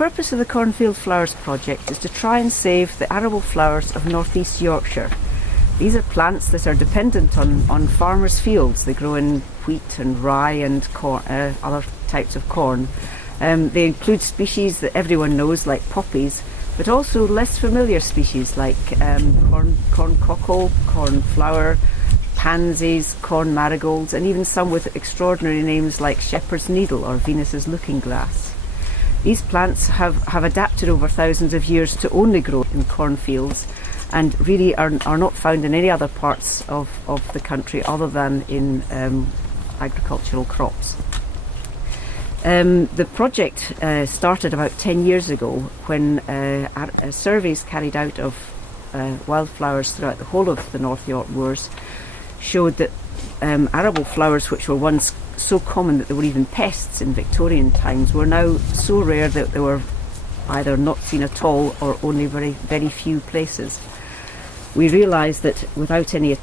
purpose of the Cornfield Flowers project is to try and save the arable flowers of northeast Yorkshire. These are plants that are dependent on farmers' fields. They grow in wheat and rye and corn, other types of corn. They include species that everyone knows, like poppies, but also less familiar species like corn cockle, cornflower, pansies, corn marigolds, and even some with extraordinary names like shepherd's needle or Venus's looking glass. These plants have adapted over thousands of years to only grow in cornfields, and really are not found in any other parts of the country other than in agricultural crops. The project started about 10 years ago when surveys carried out of wildflowers throughout the whole of the North York moors showed that arable flowers, which were once so common that they were even pests in Victorian times, were now so rare that they were either not seen at all or only very, very few places. We realised that without any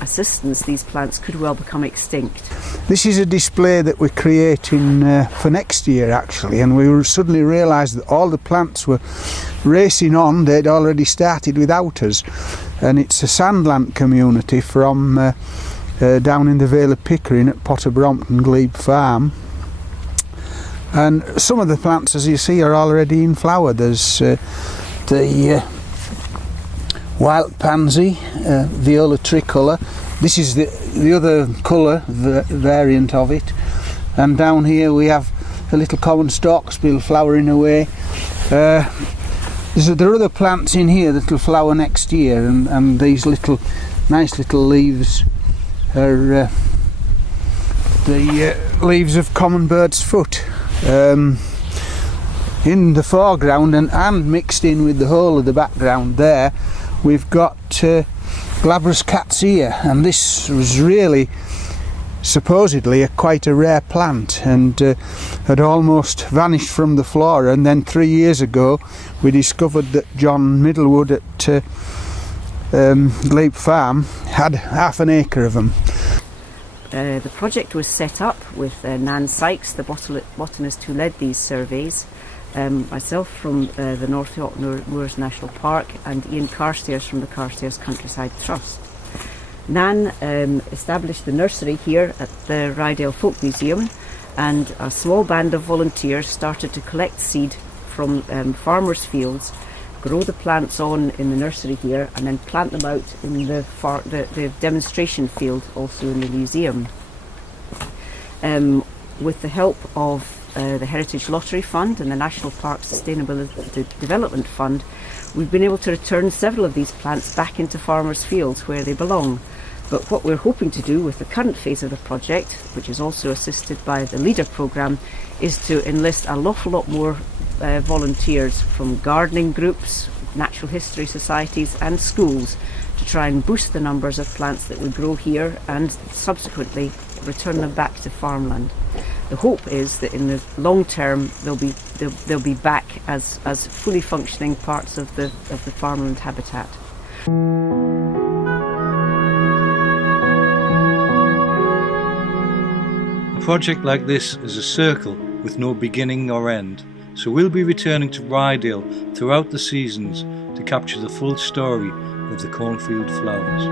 assistance, these plants could well become extinct. This is a display that we're creating for next year actually, and we suddenly realised that all the plants were racing on. They'd already started without us, and it's a sandland community from down in the Vale of Pickering at Potter Brompton Glebe Farm, and some of the plants, as you see, are already in flower. There's the wild pansy, viola tricolour. This is the other colour variant of it, and down here we have a little common stalkspill flowering away. There are other plants in here that will flower next year, and these nice little leaves are the leaves of common bird's foot. In the foreground and mixed in with the whole of the background there, we've got glabrous cat's ear, and this was really supposedly quite a rare plant and had almost vanished from the flora, and then 3 years ago we discovered that John Middlewood at Glebe Farm had half an acre of them. The project was set up with Nan Sykes, the botanist who led these surveys, myself from the North York Moors National Park, and Ian Carstairs from the Carstairs Countryside Trust. Nan established the nursery here at the Rydale Folk Museum, and a small band of volunteers started to collect seed from farmers' fields, grow the plants on in the nursery here, and then plant them out in the demonstration field also in the museum. With the help of the Heritage Lottery Fund and the National Park Sustainability Development Fund, we've been able to return several of these plants back into farmers' fields where they belong. But what we're hoping to do with the current phase of the project, which is also assisted by the LEADER programme, is to enlist an awful lot more volunteers from gardening groups, natural history societies and schools to try and boost the numbers of plants that we grow here and subsequently return them back to farmland. The hope is that in the long term they'll be back as fully functioning parts of the farmland habitat. A project like this is a circle with no beginning nor end, so we'll be returning to Rydale throughout the seasons to capture the full story of the Cornfield flowers.